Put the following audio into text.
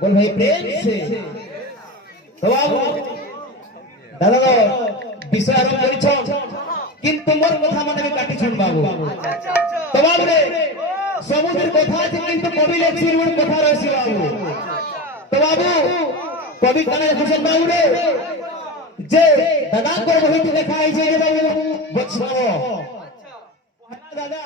बोल भाई प्रेम से तो बाबू दादा तो विषय आरंभ करिछ किंतु मोर कथा माने भी काटी छन बाबू तो बाबू रे समुद्र कथा अछि किंतु कवि लेखि मोर कथा रहसी बाबू तो बाबू कवि कने खुशन बाबू रे जे दादा को बहुत लेखा है जे बाबू बचनो पहला दादा